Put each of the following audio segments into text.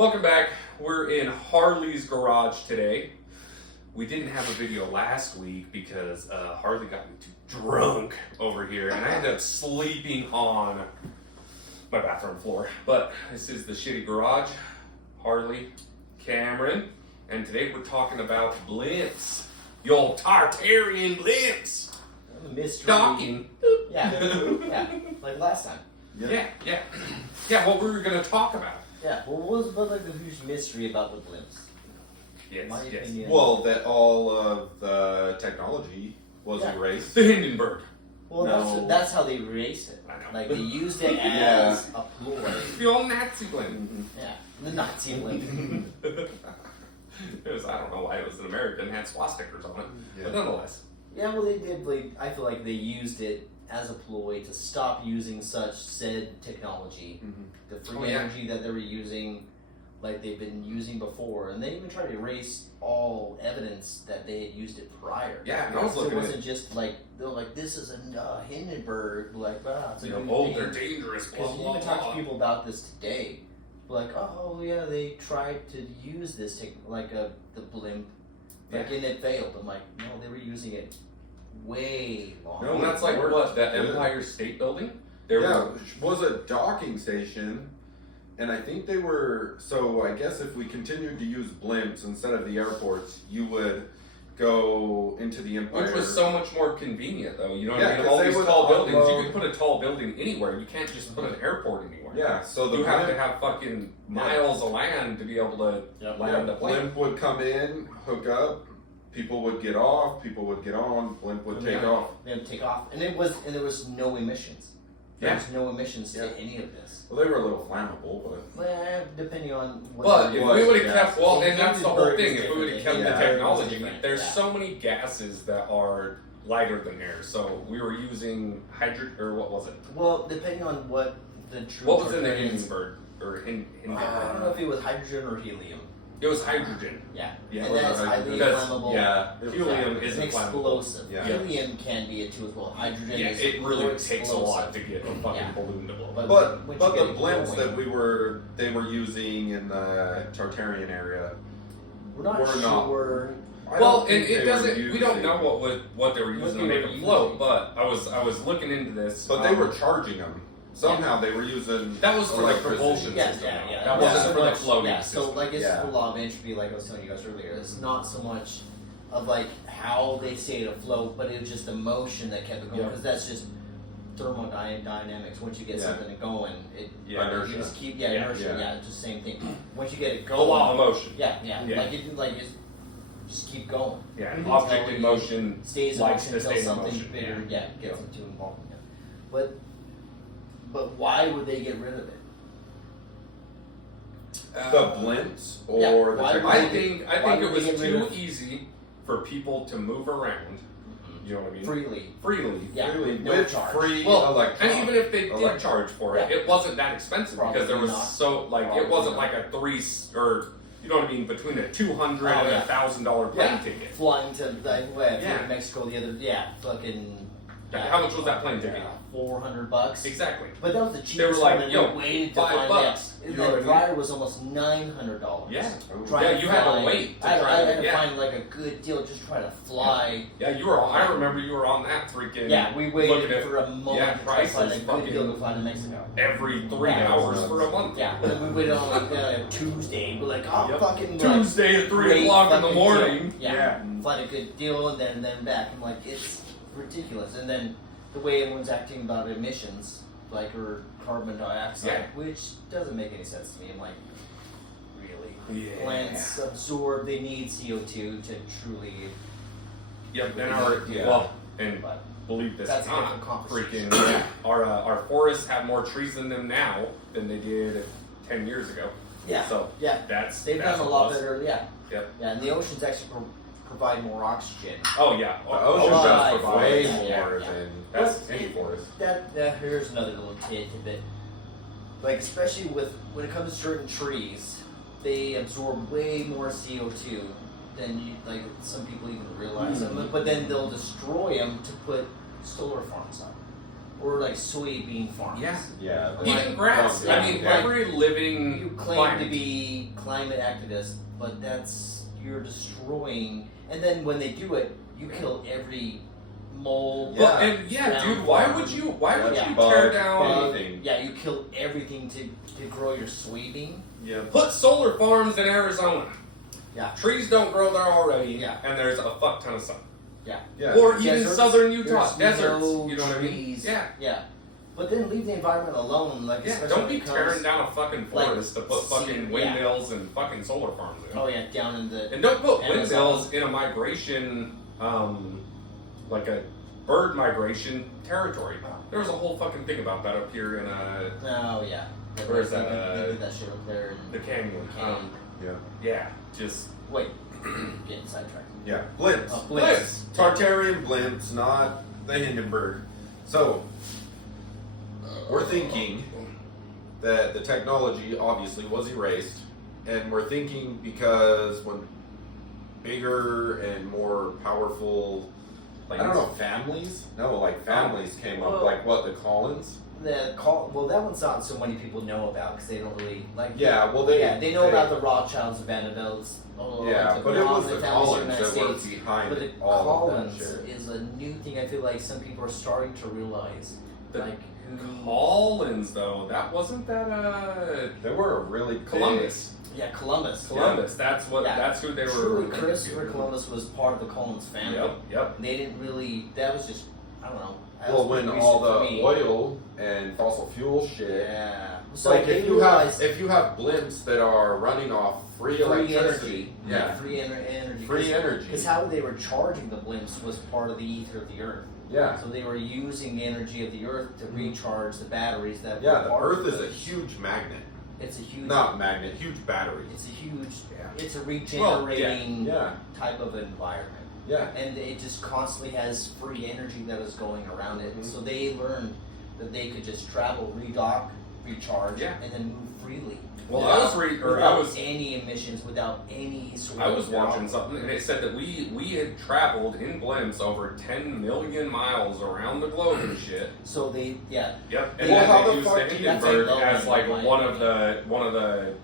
Welcome back. We're in Harley's garage today. We didn't have a video last week because Harley got me too drunk over here, and I ended up sleeping on my bathroom floor. But this is the shitty garage, Harley, Cameron, and today we're talking about blimps. The old Tartarian blimps. Mystery. Docking. Yeah, like last time. Yeah, what we were going to talk about. Yeah, well, what was like the huge mystery about the blimps? Yes. Opinion. Well, that all of the technology was erased. The Hindenburg. Well, No. that's how they erased it. I know. Like, they used it as a ploy. The old Nazi blimp. Yeah, the Nazi blimp. It was, I don't know why it was an American, it had swastikas on it, but nonetheless. Yeah, well, they did, like, I feel like they used it as a ploy to stop using such said technology. The free energy that they were using, like they've been using before, and they even tried to erase all evidence that they had used it prior. Yeah, and I was looking it wasn't just like they're like, this is a Hindenburg, like it's You a know, good old, thing. they're dangerous, blah, Because you blah, even talk blah. to people about this today, like, oh yeah, they tried to use this the blimp, and it failed. I'm like, no, they were using it way longer. No, that's like what, that Empire State Building? There was a docking station, and I think they were, so I guess if we continued to use blimps instead of the airports, you would go into the Empire. Which was so much more convenient, though. You know what Yeah, I mean? 'cause All they these would tall buildings, you unload- can put a tall building anywhere. You can't just put an airport anywhere. Yeah, so the You have to blimp, have fucking miles of land to be able to land a plane. blimp would come in, hook up, people would get off, people would get on, blimp would take off. They would take off, and there was no emissions. There was no emissions to any of this. Well, they were a little flammable, but Well, depending on what. But if we would have yeah. kept, well, and that's the whole Hindenburg thing, is if we would have kept different. the Yeah. technology, Different. there's Yeah. so many gases that are lighter than air. So we were using hydrogen, or what was it? Well, depending on what the true. What was in the Tartarians- Hindenburg? Or Hindenburg? I don't know if it was hydrogen or helium. It was hydrogen. Yeah, Yeah, and that's it was highly because- flammable. yeah, Helium It's isn't flammable. explosive. Yeah. Helium can be it too as well. Hydrogen Yeah, is it more really takes a explosive. lot to get a fucking balloon to blow. But But once the you get it blimps going, that they were using in the Tartarian area we're not were not. sure. I Well, don't and think they it were doesn't. We don't using- know what they were using to they make were them float. using. But I was looking into this. But they were charging them. Somehow they were using. That was for the electricity. propulsion Yeah, system. yeah. That Yeah, wasn't so for the much- floating Yeah, system. so like it's Yeah. the law of entropy, like I was telling you guys earlier. It's not so much of like how they stayed afloat, but it was just the motion that kept it going. Yeah. Because that's just thermodynamics. Once you get something going, you Inertia. just keep Yeah. inertia. Yeah, it's just the same thing. Once you get it The going, law of motion. yeah, Yeah. like it just keep going. Yeah, an Until object in it motion stays in likes motion to until stay in something motion. bigger, Yeah. gets into involvement. Yeah. But why would they get rid of it? The blimps or Yeah, the why technology? I think Why it would was they get rid too of- easy for people to move around. You know what I mean? Freely. Freely. Yeah, Really, no with charge. free Well, electrons. and even if they did Electric. charge for it, it wasn't that expensive because there was Probably not. it wasn't like a or you know what I mean, between a $200 and yeah. $1,000 plane Yeah, ticket. flying to Yeah. Mexico the other fucking. How much was that plane ticket? $400. Exactly. But that was the They were cheapest like, one, and yo, we waited to $5 find bucks. out. You know what I The mean? flyer was almost $900. Yeah. Trying Yeah, to you had to fly- wait to I try had to- to yeah. find like a good deal, just try to fly. Yeah, you were on. I remember you were on that freaking. Yeah, we looking waited at for a moment yeah, to try to find a prices good deal to fucking fly to Mexico. every 3 Yeah. hours for a month. Yeah, and then we waited on like Tuesday. We're like, oh, Yep. fucking Tuesday at 3 great o'clock in the fucking morning. deal. Yeah, flight a good deal, and then back. I'm like, it's ridiculous. And then the way everyone's acting about emissions, like or carbon dioxide, which doesn't make any sense to me. I'm like, really? Yeah. Plants absorb; they need CO2 to truly. Yep. And and But believe this that's or a not, different conversation. freaking our forests have more trees in them now than they did 10 years ago. yeah, So yeah, that's they've that's done a a lot plus. better. Yeah, Yep. yeah, and the oceans actually provide more oxygen. Oh yeah. The ocean does Right. provide way Yeah, more yeah. than. That's But any forest. That here's another little tidbit. Like especially when it comes to certain trees, they absorb way more CO2 than like some people even realize. But then they'll destroy them to put solar farms up. or like soybean farms. Yeah. Yeah. Even grass. Yeah. I mean, every living You claim plant. to be climate activists, but you're destroying. And then when they do it, you kill every mole. Well, Yeah. and yeah, ground dude, why farm. would you Yeah. tear down? anything. Yeah, you kill everything to grow your soybean. Yeah. Put solar farms in Arizona. Yeah. Trees don't grow there already. Yeah. And there's a fuck ton of sun. Yeah. Or even Deserts, southern Utah there's deserts. no You know what I mean? trees. Yeah. Yeah. But then leave the environment alone. Like, Yeah. especially Don't when be it comes- tearing down a fucking like, forest to put fucking yeah. windmills and fucking solar farms in. Oh yeah, down in the. And don't put Amazon. windmills in a migration, like a bird migration territory. There was a whole fucking thing about that up here in Oh yeah. Where is They- that, They did that shit up there. the canyon. Canyon. Yeah, just Wait, getting sidetracked. Yeah. Blimps. Oh, Blimps. Tartarian blimps, not the Hindenburg. So, we're thinking that the technology obviously was erased, and we're thinking because when bigger and more powerful, I don't know, families? No, like families came up, Well- like what, the Collins? Well, that one's not so many people know about because they don't really like. Yeah, well, they know about the Rothschilds, the Vanderbilts. Yeah, like but it was the families in Collins United that were States. behind But the all Collins of that shit. is a new thing. I feel like some people are starting to realize. the Like Collins though. That wasn't that They were a really Columbus. yeah, Columbus. Columbus. That's what. Yeah. That's who they were. Truly, Christopher Columbus was part of the Collins family. Yep. And they didn't really. That was just. I don't know. That Well, was when recent all for the me. oil and fossil fuel shit. Yeah. So Like they if you have realized blimps that are running off free free electricity, energy. Free energy. free energy, Because how they were charging the blimps was part of the ether of the earth. yeah, So they were using the energy of the earth to recharge the batteries that yeah. were The part Earth of is a it. huge magnet, It's a huge. not magnet, huge battery. It's a huge. Yeah. It's a regenerating Yeah, type of environment. yeah, And it just constantly has free energy that is going around it. Mhm. So they learned that they could just travel, redock, recharge, Yeah. and then move freely. Well, without, I without was any emissions, without any sort I was of watching something and it said that we had traveled in blimps over 10 million miles around the globe and shit. So they, yeah, Yep. And Well, then how they the used fuck the do you- Hindenburg That's a as like low-end one one. of the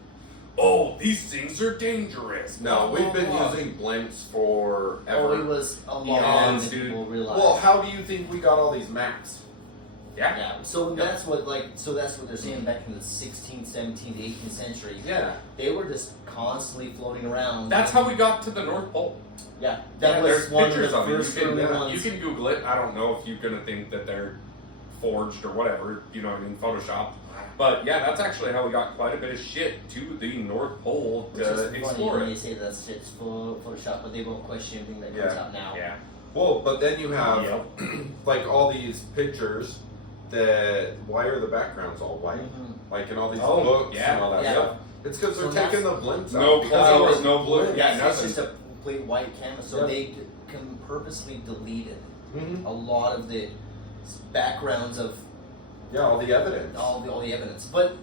oh, these things are dangerous. no, we've been Blah, blah, using blimps for oh, it ever. was a lot Eons, than dude. people realize. Well, how do you think we got all these maps? Yeah. yeah, so Yeah. that's what that's what they're saying back in the 16th, 17th, 18th century. Yeah, They were just constantly floating around. That's how we got to the North Pole. Yeah, that Yeah, was there's one of pictures the of it. first You early can, ones. you can Google it. I don't know if you're gonna think that they're forged or whatever. You know what I mean? Photoshopped. But yeah, that's actually how we got quite a bit of shit to the North Pole Which is to funny explore when they it. say that shit's full Photoshop, but they won't question anything that comes Yeah. out now. Yeah. well, but then you have Yep. like all these pictures that why are the backgrounds all white? Mhm. Like in all these Oh, books yeah. and all that Yeah. stuff. It's because they're So taking the blimps out. No because color, there was no blue. blimps. Yeah, it's nothing. just a complete white canvas. So Yeah. they can purposely deleted Mhm. a lot of the backgrounds of Yeah, all the evidence. all the evidence. But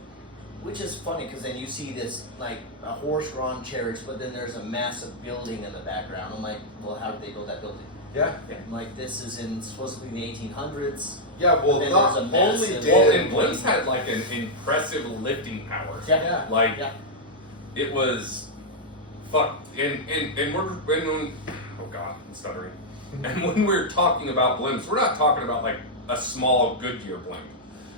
which is funny because then you see this like a horse-drawn chariot, but then there's a massive building in the background. I'm like, well, how did they build that building? Yeah, I'm like, this is in supposedly in the 1800s. yeah. Well, Then not there's a only massive- did Well, and blimps had like an impressive lifting power. Yeah. Like Yeah. it was fuck and when oh god, I'm stuttering. And when we're talking about blimps, we're not talking about like a small Goodyear blimp.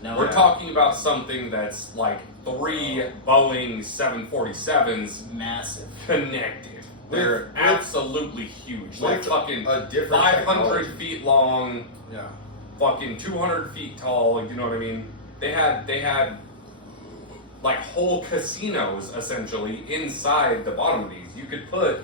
No, We're Yeah. talking about something that's like 3 Boeing 747s massive. connected. They're With- absolutely huge. Like with fucking a different 500 technology. feet long, Yeah. fucking 200 feet tall, you know what I mean? They had like whole casinos essentially inside the bottom of these. You could put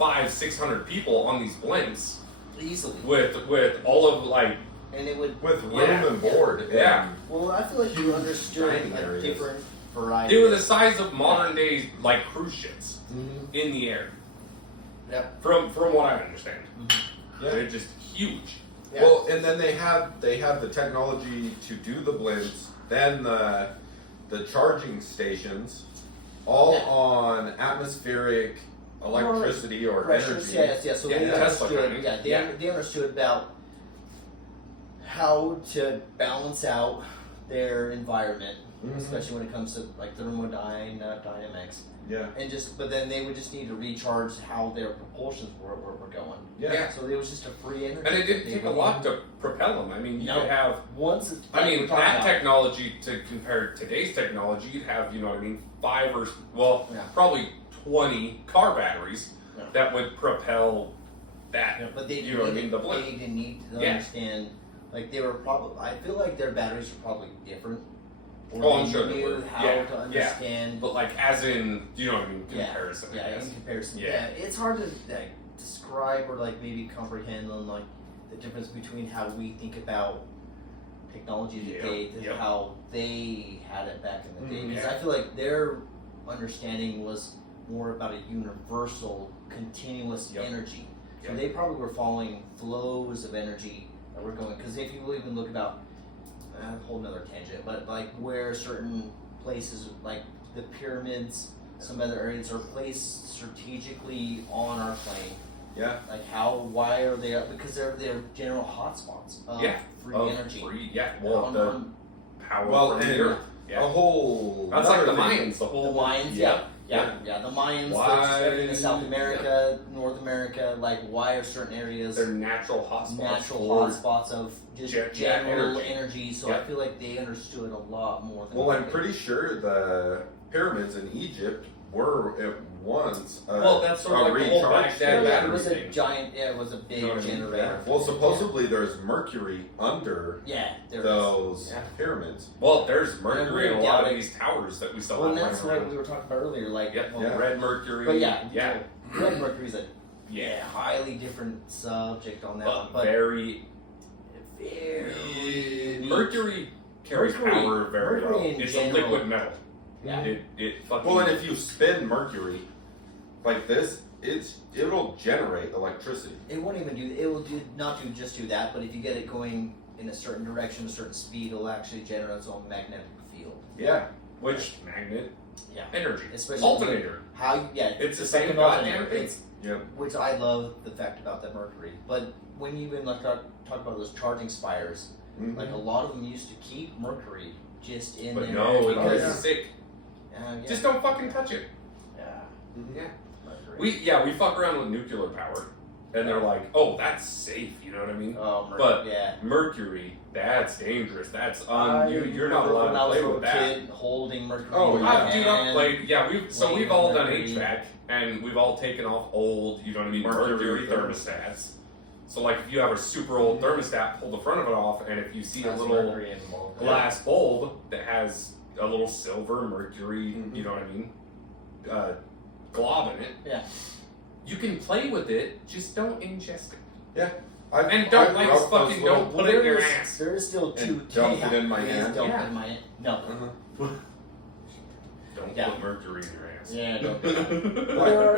500-600 people on these blimps Easily. with all of like And it would. With room Yeah. and board. Yeah. Well, I feel like you understood dining a areas. different variety. they were the size of modern day like cruise ships Mhm. in the air. Yep. From what I understand. Yeah. They're just huge. Yeah. Well, and then they have the technology to do the blimps, then the charging stations, all Yeah. on atmospheric electricity or Pressures, energy. yes. So Yeah, they Tesla understood. kind. Yeah, they understood about how to balance out their environment, Mhm. especially when it comes to like thermodynamics, Yeah. and but then they would just need to recharge how their propulsions were going. Yeah. So it was just a free energy. And it didn't They take a would lot need- to propel them. I mean, you No. could have. Once. I mean, we're talking that about- technology to compare to today's technology, you'd have, you know what I mean, Yeah. probably 20 car batteries Yeah. that would propel that. Yeah, but they You know what I didn't, mean, the blimp. they didn't need to Yeah. understand. Like they were probably. I feel like their batteries were probably different. Or Oh, I'm they sure they knew were. how Yeah, to yeah. understand. But like, as in, you know what I mean, Yeah, comparison. I Yeah, guess. in comparison. Yeah. Yeah. It's hard to like describe or like maybe comprehend on like the difference between how we think about technology Yep, today to yep. how they had it back in the day. Because Yeah. I feel like their understanding was more about a universal, continuous Yep. energy. So Yep. they probably were following flows of energy that were going. Because if you even look about a whole nother tangent, but like where certain places, like the pyramids, some other areas are placed strategically on our plane. Yeah. Like why are they up? Because they're general hotspots of Yeah, free of energy. Free, yeah. Well, On- the on power Well, from and the earth. a Yeah. whole. That's like the another thing. Mayans. The the whole. Mayans, yeah. The Mayans, Why- everything in South America, North America, like why are certain areas They're natural hotspots. natural for- hotspots of just Jet general energy. energy. So Yeah. I feel like they understood a lot more than Well, we I'm did. pretty sure the pyramids in Egypt were at once Well, that's sort of a like the whole recharge Baghdad station. battery it was a thing. giant. Yeah, it was a big You know what I mean? generator. Well, supposedly there's mercury under Yeah, there is. those Yeah. pyramids. Well, there's mercury in a lot of Yeah. these towers that we saw. Well, and lying that's around. what we were talking about earlier. Like, Yep. well, Yeah. Red mercury. But yeah, Yeah. red mercury is a Yeah. highly different subject on that one, But but very. very Mercury carries Mercury- power very Mercury well. in It's general- a liquid metal. Yeah. It fucking. Well, and if you spin mercury like this, it'll generate electricity. It won't even do. It will not just do that, but if you get it going in a certain direction, a certain speed, it'll actually generate its own magnetic field. Yeah. Which magnet? Yeah. Energy. Especially Alternator. How you, yeah, It's the like same an goddamn alternator. thing. It's Yep. which I love the fact about that mercury. But when you even like talk about those charging spires, Mhm. like a lot of them used to keep mercury just in But there. no, it because is sick. yeah. Just don't fucking touch it. yeah. Mhm. Yeah. Mercury. We fuck around with nuclear power, and they're like, oh, that's safe. You know what I mean? Oh, But- yeah. Mercury, that's dangerous. That's I you're not remember allowed when to I was play a with that. kid holding mercury. Oh, in yeah. my Dude, I've hand. played. Yeah, we've all done Mercury. HVAC, and we've all taken off old, you know what I mean, Mercury thermostats. So like, if you have a super old thermostat, pull the front of it off, and if you see a Has little mercury involved. glass bulb that has a little silver mercury, Mhm. you know what I mean, glob in it. Yeah. You can play with it, just don't ingest it. I And don't, I like, rubbed those fucking little- don't put it in your is- ass. There is still two. And dump it in my please hand. Dump Yeah. it in my hand. No. Uh-huh. Don't Yeah. put mercury in your ass. Yeah. Don't. There-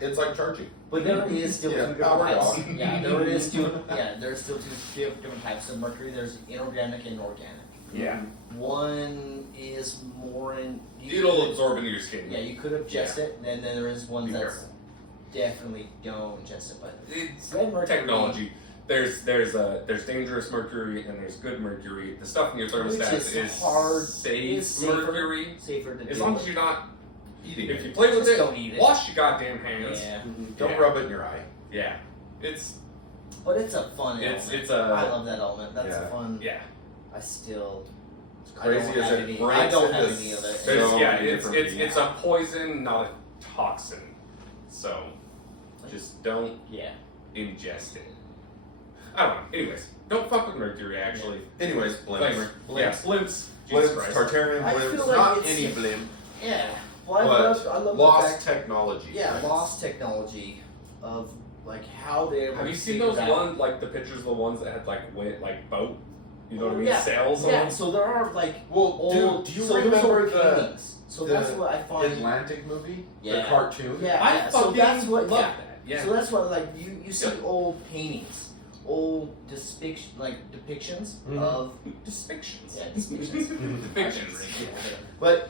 It's like charging. But there is still Yeah, two different power types. dog. Yeah, there's still two different types of mercury. There's inorganic and organic. Yeah. One is more in. you It'll could- absorb into your skin. Yeah, you could ingest it. Then there is ones Be that's careful. definitely don't ingest it. But It's red mercury. technology. There's dangerous mercury and there's good mercury. The stuff in your Which thermostat is is hard- safe is safer. mercury. Safer to As deal long with. as you're not Eating if it. you play with Just it, don't eat it. wash your goddamn hands. Yeah, Don't Yeah. rub it in your eye. Yeah. It's but it's a fun It's- element. it's a- I love that element. That's Yeah. a fun. yeah. I still. It's I don't crazy as have it any- breaks I don't have into any of it. There's, so yeah, many it's different it's a poison, not a toxin. So just don't Yeah. ingest it. I don't know. Anyways, don't fuck with mercury actually. Anyways, blimps. Disclaimer. Yeah, blimps. Jesus Blimps, Christ. Tartarian I blimps, feel like not it's- any blimp, Yeah. Well, I but love the lost fact. technology. Yeah, blimps. lost technology of like how they. Have you seen those ones, like the pictures of the ones that had like boat? You know what I mean? Yeah. Sails on Yeah, them? so there are like Well, old. dude, do you so those remember old the paintings. So the that's what I find. Atlantic movie? Yeah. The cartoon? Yeah, I yeah. fucking So that's what. love Yeah. that. Yeah. So that's what like you see Yep. old paintings, old depictions Mhm. of Depictions. depictions. Depictions. But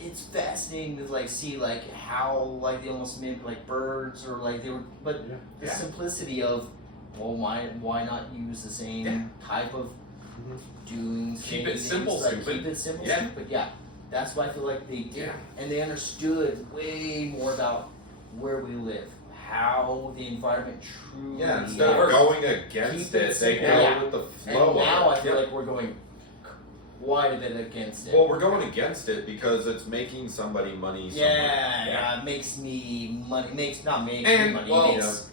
it's fascinating to like see like how like they almost mimic like birds or like they were, but the Yeah. simplicity of well, why not use the same Yeah. type of doing? Keep it things, simple, like, stupid. Keep it simple, Yeah. stupid. Yeah, that's what I feel like they did, Yeah. and they understood way more about where we live, how the environment truly. Yeah, instead of Or going against keep it it, they simple. go Yeah. with the And flow. now I of it. feel like we're going quite a bit against it. Well, we're going against it because it's making somebody money. yeah, it makes me money. And, Money. well, Makes,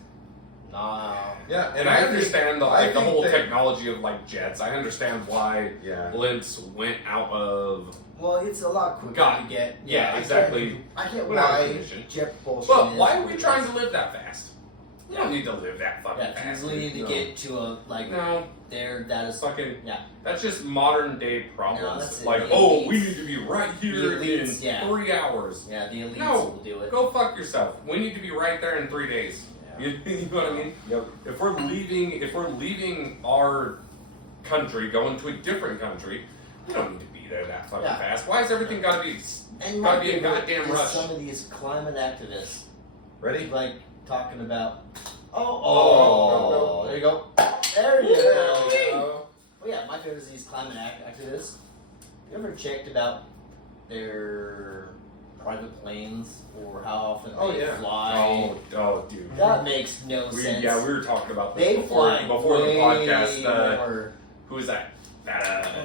nah. Yeah, And I think- understand the I the think whole that- technology of like jets. I understand why Yeah. blimps went out of. Well, it's a lot quicker God. to get. Yeah, I exactly. get We're not in why condition. jet propulsion. But is why are what we it trying is. to live that fast? We don't need to live that fucking Yeah, fast. you really need to No. get to a like No, there. That is fucking. yeah. That's just modern day No, problems. that's it. Like, The oh, we elites- need to be right here the in elites, yeah. 3 hours. Yeah, the elites No. will do it. Go fuck yourself. We need to be right there in 3 days. Yeah. You know what I mean? Yep. If we're leaving our country, going to a different country, we don't need to be there that fucking Yeah. fast. Why has everything got to be? And Gotta my be a favorite goddamn is rush. some of these climate activists Ready? like talking about. Oh. Oh, there you go. There you go. go. Well, yeah, my favorite is these climate activists. You ever checked about their private planes or how often Oh, they yeah. fly? Oh, dude. That makes no sense. Yeah, we were talking about this They before fly the way podcast. more. Who is that?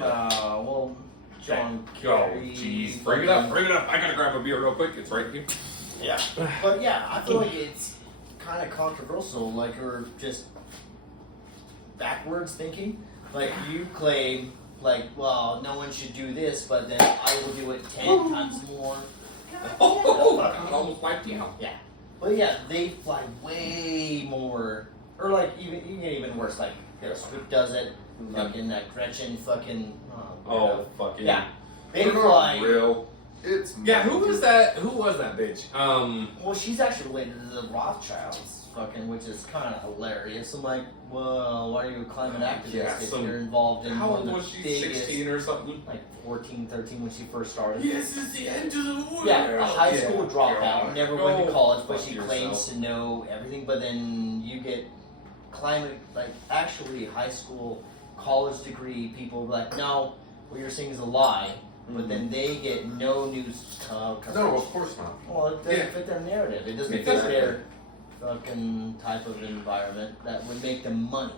Well, John Oh, Kerry. jeez. Bring it up. I gotta grab a beer real quick. It's right here. Yeah, but yeah, I feel like it's kind of controversial, like, or just backwards thinking. Like, you claim, like, well, no one should do this, but then I will do it 10 times more. Oh, I almost wiped you out. Yeah, but yeah, they fly way more, or like even worse. Like Taylor Swift does it. Fucking Gretchen, fucking. Oh, fucking. yeah, they They're not fly. real. It's Yeah, who was that? Who was that bitch? Well, she's actually related to the Rothschilds, fucking, which is kind of hilarious. I'm like, well, why are you a climate activist Yeah, if some- you're involved in How one old of the was she? biggest, 16 or something? like 14, 13 when she first started? Yes, it's the end of the world. Yeah, a high school dropout, God. never went to Go college, but fuck she yourself. claims to know everything. But then you get climate, like actually high school, college degree people like, no, what you're saying is a lie. But then they get no news coverage. No, of course not. Well, it doesn't Yeah. fit their narrative. It doesn't It fit doesn't. their fucking type of environment that would make them money.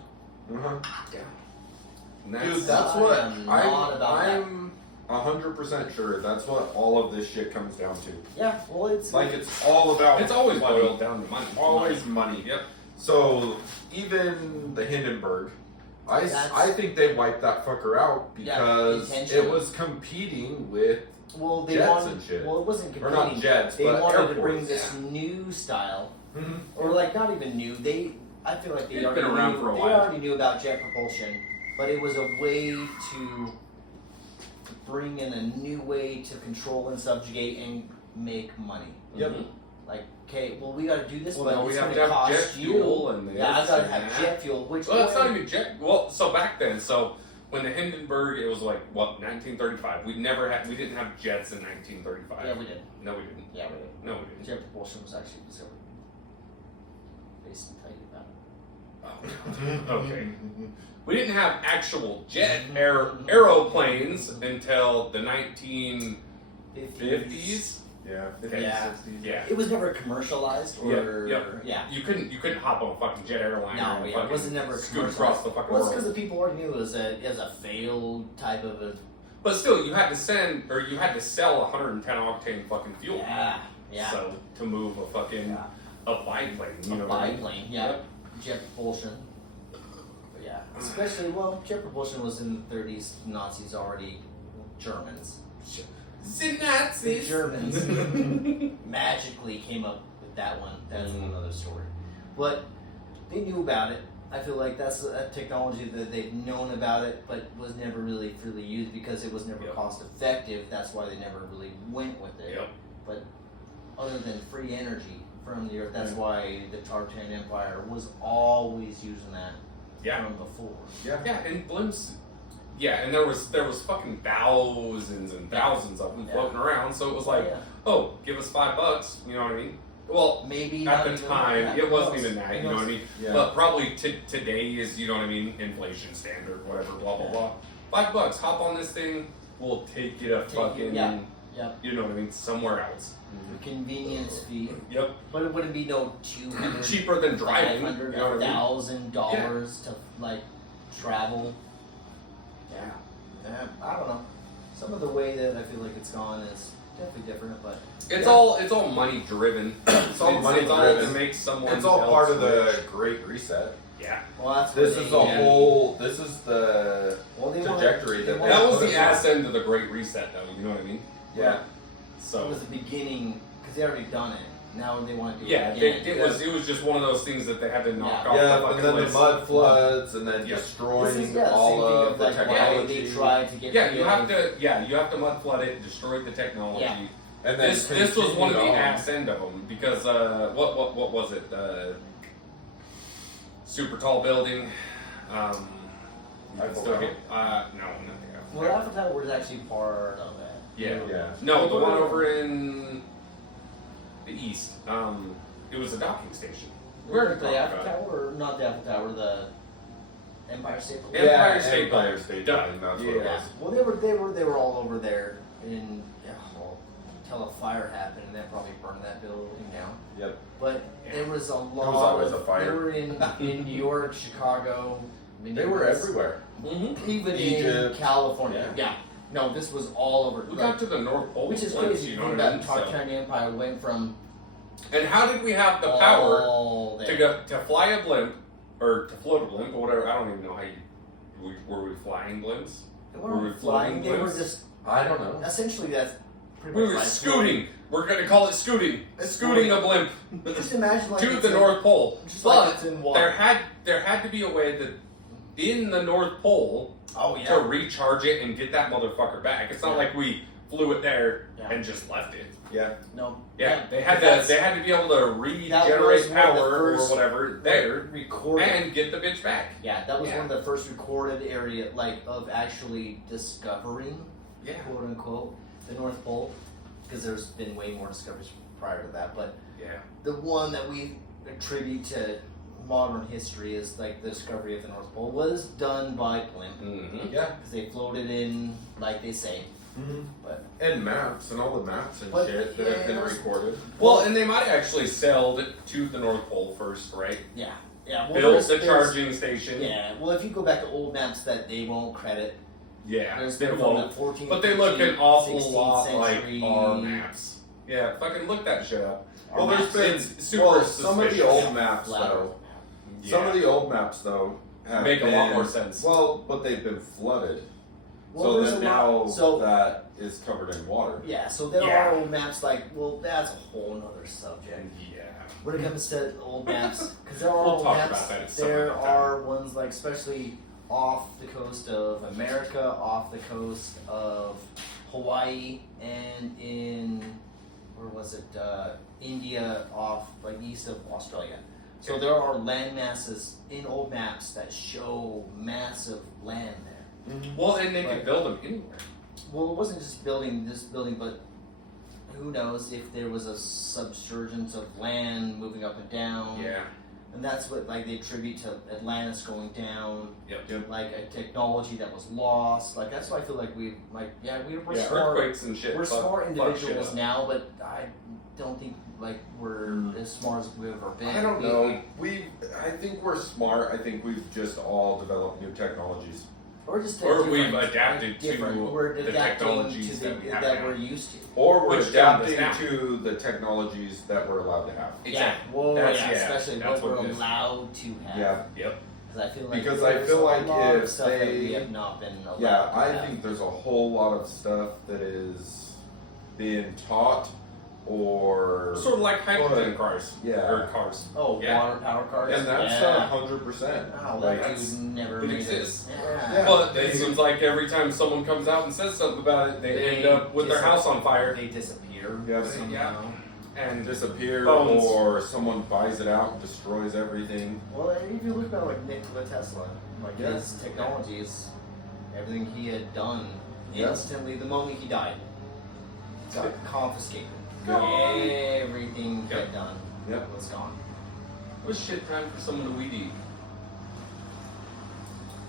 Uh-huh. And Dude, that's, that's I what am not about that. I'm 100% sure that's what all of this shit comes down to. Yeah, well, it's Like, it's all about it's always money. boiled down to money. Always money. Yep. So even the Hindenburg, That's- I think they wiped that fucker out Yeah, because intentionally. it was competing with well, they jets wanted. and shit. Well, it wasn't or competing. not jets, They but wanted airports. to bring this new style, Mhm. or like not even new. I feel like they It's already been around knew, for a they while. already knew about jet propulsion, but it was a way to bring in a new way to control and subjugate and make money. Yep. Mhm. Like, okay, well, we got to do this, Well, but now we it's have going to to have cost jet you. fuel and Yeah, I this got to and have that. jet fuel, which Well, it's oil- not even jet. Well, so back then, so when the Hindenburg, it was like what 1935. We didn't have jets in 1935. Yeah, we did. No, we didn't. Yeah, we did. No, we didn't. Jet propulsion was actually discovered. Jason tell you about it. Oh, okay. We didn't have actual jet aeroplanes until the 1950s. Yeah, Yeah. 60s. Yeah. It was never commercialized, or Yep. yeah. You couldn't hop on a fucking jet airliner No, and yeah, it fucking wasn't never scoot across commercialized. the fucking Well, it's because world. the people already knew it was a failed type of a But still, you had to sell 110 octane fucking fuel. yeah. So to move a fucking Yeah. a biplane, you know A what I mean? biplane, yeah. Jet propulsion. But yeah. Especially, well, jet propulsion was in the 30s, Nazis already, Germans. The The Nazis. Germans magically came up with that one. That's another story. But they knew about it. I feel like that's a technology that they've known about it, but was never really freely used because it was never Yep. cost effective. That's why they never really went with it. Yep. But other than free energy from the earth, that's why the Tartarian Empire was always using that Yeah. from before. Yeah. Yeah, and blimps. Yeah, and there was fucking thousands and thousands of them Yeah. floating around. So it was like, Yeah. oh, give us $5. You know what I mean? Well, maybe at not the even- time, yeah, it who wasn't knows? even that, Who you know what I knows? mean? Yeah. But probably today is, you know what I mean, inflation standard, whatever, blah, blah, blah. $5, hop on this thing, we'll take you to fucking, yeah. Yep. you know what I mean, somewhere else. The convenience fee, Yep. but it wouldn't be no $200, Cheaper than driving, you $500, know what I mean? $1,000 to like travel. Yeah, I don't know. Some of the way that I feel like it's gone is definitely different, but It's all money driven. It's all money all driven. to make someone It's all else part of the rich. Great Reset. Yeah. well, that's This what is they- the yeah. whole. This is the well, they trajectory that wanted- That was put the us ass end of the Great Reset, though. You know what I mean? yeah. It So was the beginning because they already done it. Now they want to do yeah, it again. it was just one of those things that they had to knock Yeah. off. Yeah, the and fucking then the list. mud floods, and then Yeah. destroying This is the all same of thing the of like why technology. they tried to get Yeah, rid you of- have to mud flood it, destroy the technology. Yeah. And then This was one of the continued on. ass end of them because what was it? Super tall building. You can Eiffel still Tower? get no, nothing. Well, the Eiffel Tower was actually part of that. Yeah. Yeah. No, the one over in the east. It was a docking station. Where The Eiffel Tower, not the Eiffel Tower, the Empire State Building. Yeah. Yeah, Empire State Empire Building. State Duh. Building. That's what it Yeah. was. Well, they were all over there in until a fire happened, and that probably burned that building down. Yep. But there was a lot. always of, a fire. They were in New York, Chicago. They were everywhere. Mm-hmm. Even in Egypt. California. Yeah. No, this was all over. We like, got to the North Pole, which is once, crazy. you know Think what I about mean? So- Tartarian Empire went from And how did we have the power all to there. go to fly a blimp or to float a blimp or whatever? I don't even know how were we flying blimps? They were we weren't flying. They were blimps? just I don't know. essentially that's pretty We much were like scooting. We're gonna call it scooting. It's Scooting a blimp Just imagine like to it's the in- North Pole. just like But it's in water. there had to be a way that in the North Pole Oh to yeah. recharge it and get that motherfucker back. It's not Yeah. like we flew it there Yeah. and just left it. Yeah. No. Yeah, they had That's- to be able to that was regenerate one of the power first, or whatever there recorded. and get the bitch back. Yeah, that was Yeah. one of the first recorded area like of actually discovering, Yeah. quote unquote, the North Pole. Because there's been way more discoveries prior to that, but Yeah. the one that we attribute to modern history is like the discovery of the North Pole was done by blimp Mm-hmm. Yeah. because they floated in, like they say. Mm-hmm. But And maps and all the maps and But, shit that have been yeah. recorded. Well, and they might have actually sailed to the North Pole first, right? yeah, well, Built the there's- charging station. Yeah, well, if you go back to old maps that they won't credit, Yeah. there's They been from won't. the 14th, But they look an 15th, awful 16th lot century. like our maps. Yeah, fucking look that shit up. Well, there's maps. been It's super well, some of the suspicious. old maps Flat though. Earth. Some of the old maps though have Make a been, lot more sense. Well, but they've been flooded, Well, so there's that a now lot. So that is covered in water. yeah, so there Yeah. are old maps like well, that's a whole nother subject. Yeah. When it comes to old maps, because there are We'll old talk maps, about that at some there other time. are ones like especially off the coast of America, off the coast of Hawaii, and in where was it? India, off like east of Australia. So there are land masses in old maps that show massive land there. Well, and they Right. could build them anywhere. Well, it wasn't just building this building, but who knows if there was a subsurgence of land moving up and down. Yeah. And that's what like they attribute to Atlantis going down, Yep. like a technology that was lost. Like that's why I feel like we're Yeah, smart. earthquakes and shit. We're fuck- smart fuck individuals shit up. now, but I don't think like we're as smart as we've ever been. I don't know. I think we're smart. I think we've just all developed new technologies. Or just Or different- we've adapted like, different. to We're the adapting technologies to that we have that now. we're used to. Or we're Which dumb us adapting down. to the technologies that we're allowed to have. Exactly. Yeah, well, That's- yeah, yeah, especially that's what what we're it is. allowed to have. Yeah. Yep. Because I feel like Because I there's feel a like lot of if stuff that we they- have not been allowed Yeah, to I have. think there's a whole lot of stuff that is being taught or Sort of like hydrogen cars. Yeah. Or cars. Oh, Yeah. water power cars. and that's yeah. 100%. Oh, Like, that dude never it made exists. it. Yeah. But it seems like every time someone comes out and says something about it, they end up with their house on fire. They disappear Yeah. somehow. And disappear Bones. or someone buys it out and destroys everything. Well, if you look at like Nikola Tesla, like Yeah. his technologies, everything he had done Yeah. instantly the moment he died got confiscated. Everything Yep. had done Yep. was gone. It was shit time for someone to weed eat.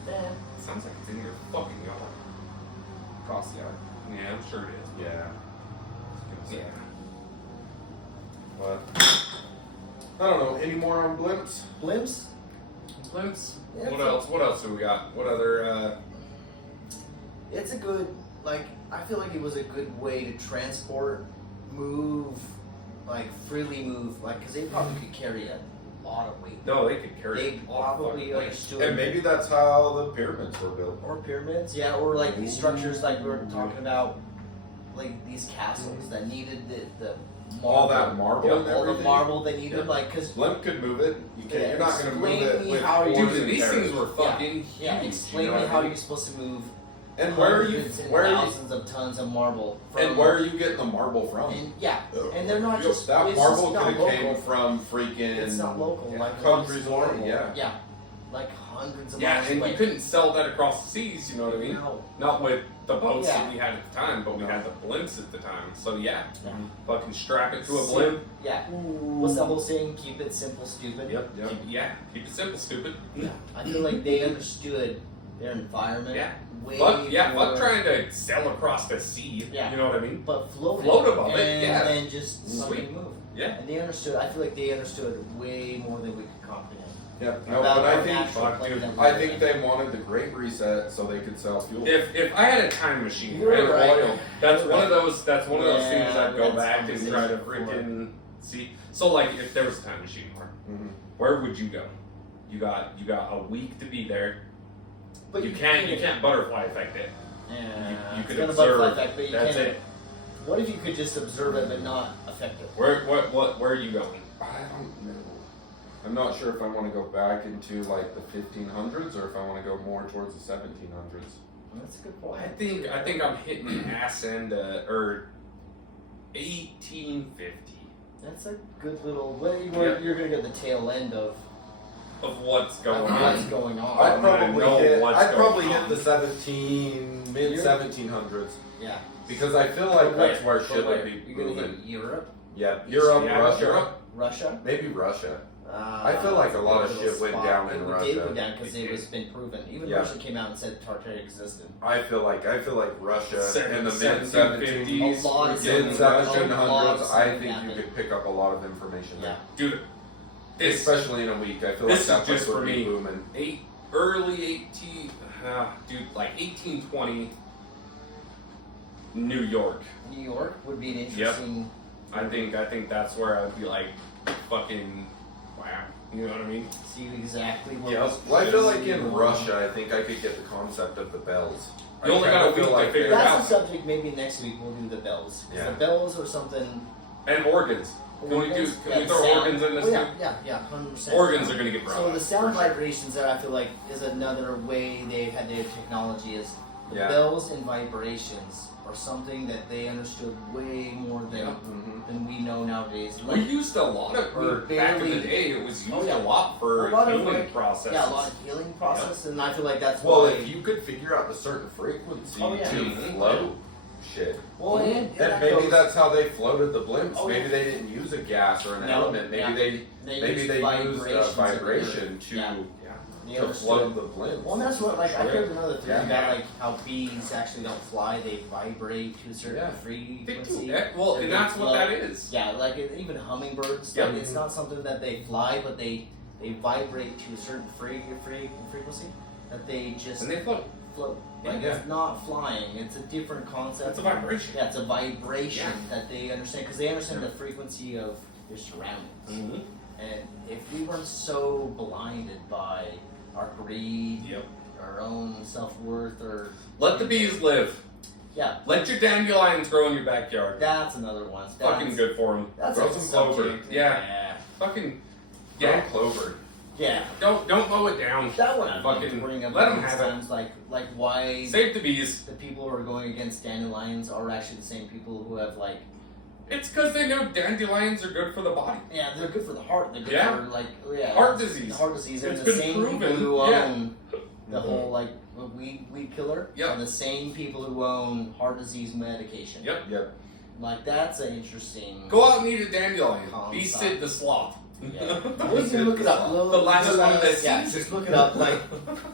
Then Sounds like it's in your fucking yard. Cross yard. Yeah, I'm sure it is. Yeah. Yeah. But I don't know. Any more on blimps? blimps. Blimps. Yeah, What so- else? What else do we got? What other? It's a good, like, I feel like it was a good way to transport, move, like, freely move, like, because they probably could carry a lot of weight. No, they could carry. They a lot of probably fucking weight. understood. And maybe that's how the pyramids were built. Or pyramids, yeah, or like these structures, like we were talking about, like these castles that needed the marble. All that marble Yeah, and all the everything. marble they needed, Yeah. like, because Blimp could move it. You can't. Yeah, You're not going to move explain it me with how you- oars Dude, and these carrots. things were fucking yeah, huge. explain you know me what I how mean? you're supposed to move. And where are you? hundreds and Where are you? thousands of tons of marble. From, And where are you getting the marble from? And yeah, and they're not just that it's marble just not could have came local. from freaking It's not local, yeah, like countries once away. more. Yeah. Yeah, like hundreds of Yeah, miles and away. you couldn't sell that across the seas. You know what I mean? No. Not with the boats Yeah. that we had at the time, but we No. had the blimps at the time. So yeah, Yeah. fucking strap it to a blimp. Yeah. What's the whole saying? Keep it simple, stupid. Yep. Yep. Keep it simple, stupid. Yeah. I feel like they understood their environment. Yeah. Way Fuck more, trying to sail across the sea. Yeah. You know what I mean? But float above it, and yeah. then just Sweet. fucking move. Yeah. And they understood. I feel like they understood way more than we could comprehend. Yeah. No, About but I our think natural fuck, plane dude, that we I live think in. they wanted the Great Reset so they could sell fuel. If I had a time machine, You're right? right. Oil. That's You're one of right. those. That's one of those things Yeah, I'd go that's back and conversation try to before. freaking see. So like, if there was a time machine, Mhm. where would you go? You got a week to be there. But You can't butterfly effect it. Yeah. You it's could got a observe. butterfly effect, but you That's can't. it. What if you could just observe it but not affect it? Where are you going? I don't know. I'm not sure if I want to go back into like the 1500s or if I want to go more towards the 1700s. That's a good point. I think I'm hitting the ass end or 1850 That's a good little. Well, you're gonna get the tail end of of what's going what's on. going on. I don't even know what's I'd probably going hit on. the mid 1700s Yeah. because I feel like that's where shit would be You're gonna moving. hit Europe, Yeah, Europe, Yeah, Russia, Europe. Russia. maybe Russia. I feel like a lot of Good shit little went spot. down in It Russia. did go down because It it did. was been proven. Even Yeah. Russia came out and said Tartarian existed. I feel like Russia in the mid 1750s. A lot of mid something- 1700s. I something think you happened. could pick up a lot of information Yeah. there. Dude, this Especially in a week. I feel this like is that just place for would be me. booming. Early 18, dude, like 1820, New York. New York would be an Yep. interesting. I think that's where I would be like, fucking, wow. You know what I mean? See exactly what. Yep. was- Well, I feel like in Russia, I think I could get the concept of the bells. You only I got a feel week to like figure it they're- out. That's a subject. Maybe next week we'll do the bells. 'Cause Yeah. The bells or something. And organs. Can we Organs, throw sound. organs in this Oh, yeah, too? yeah, 100%. Organs are gonna get brought So up. the sound for sure. vibrations that I feel like is another way they had their technology is the Yeah. bells and vibrations are something that they understood way more than Yeah. Mhm. than we know nowadays. We used a lot of, We or back in the barely- day, it was used Oh, yeah. a lot for A lot of, healing like, processes. yeah, a lot of healing process, and I feel like that's Well, why. if you could figure out a certain frequency Oh, yeah. to Mhm. float shit, well, and then that maybe goes- that's how they floated the blimps. Oh, maybe yeah. they didn't use a gas or an No, element. Maybe yeah. they maybe used they used vibrations of the vibration earth. to Yeah. They to understood. float the blimps. Well, and that's what, like, I Sure. heard another theory Yeah. about, like, how bees actually don't fly, they vibrate to a certain Yeah. They frequency. do. Well, and they that's what float. that is. Yeah, like, even hummingbirds, Yep. like, it's not something that they fly, but they vibrate to a certain frequency that they just And they float. float. Like, Yeah. it's not flying, it's a different concept. It's a vibration. Yeah, it's a vibration Yeah. that they understand, because they understand the frequency of their surroundings. Mm-hmm. And if we weren't so blinded by our greed, Yep. our own self-worth, or Let the bees live. yeah, Let your dandelions grow in your backyard. that's another one. Fucking good for them. That's Grow a some clover. subject. Yeah. Fucking, Grow yeah. clover. Yeah. Don't mow it down. That one I'd like to Fucking bring up let 'em these have it. times, like why Save the bees. the people who are going against dandelions are actually the same people who have, like, It's because they know dandelions are good for the body. yeah, they're good for the heart. They're good Yeah. for, like, yeah, Heart disease. heart disease. They're It's the been same proven, people who yeah. own the Mhm. whole, like, weed killer. Yep. Are the same people who own heart disease medication. Yep. Yep. Like that's an interesting. Go out and eat a dandelion. Be Concept. Sid the Sloth. Yeah. Or you can look it up. The last one of this Yeah, season. just look it up. Like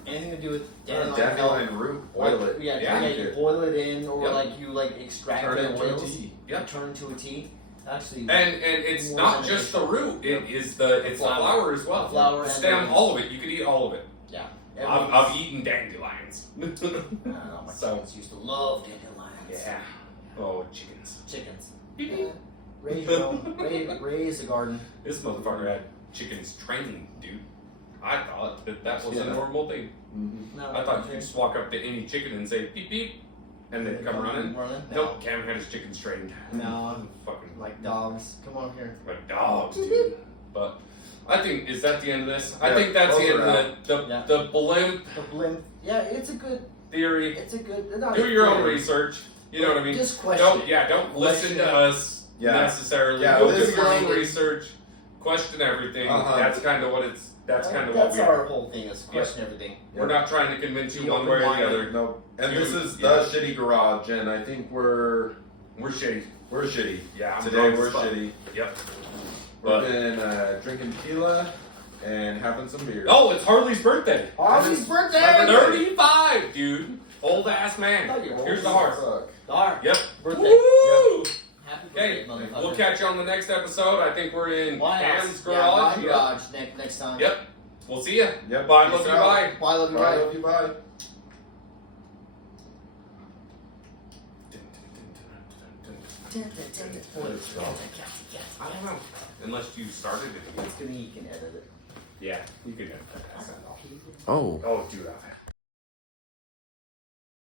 anything to do with Dandelion root, boil Like, it. Yeah, you boil it in, or Yep. like you like extract Turn it the into a oils. tea. Yep. Turn into a tea. Actually, And it's More not than just a- the root. It is the flower as well. The flower The and stem, the- all of it. You could eat all of it. yeah. I've eaten dandelions. I don't know, my So- chickens used to love dandelions. Yeah. Oh, chickens. Chickens. Beep, beep. Raise your own. Raise a garden. This motherfucker had chickens trained, dude. I thought that was Yeah. a normal thing. Mm-hmm. No, I thought you could just walk up to any chicken and say beep beep, and then come running. No. Nope, Cam had his chickens trained. No. Fucking Like dogs. Come on here. like dogs, dude. But I think, is that the end of this? I Yeah, think that's the those end are of Yeah. the blimp The blimp. Yeah, it's a good. theory. It's a good. Not Do a your own theory. research. You know what I mean? Just question. Don't listen Question to it. us Yeah. necessarily. Yeah, Go this do your own is- research. Question everything. Uh-huh. That's kind of what it's. That's kind of what That's we our are. whole thing is question everything. We're not trying to convince you Be one way or the open-minded. other. No, and You- this is yeah. the shitty garage, and I think we're shitty. shitty. Yeah, I'm Today drunk we're as fuck. shitty. Yep. We've But been drinking tequila and having some beer. oh, it's Harley's birthday. Harley's birthday! Happy 35, dude. Old ass man. Oh, you're old Here's the as heart. Fuck. Alright. Yep. Birthday. Woo! Happy Okay, birthday, motherfucker. we'll catch you on the next episode. I think we're in Why not? Cam's Yeah, garage. my Yep. garage next time. Yep. We'll see ya. Yep. Bye. Peace Love you. out. Bye. Bye, love you, Bye. bye. Love you. Bye. I don't know. Unless you started it again. It's gonna, you can edit it. Yeah, you can edit that. Oh. Oh, dude, I've had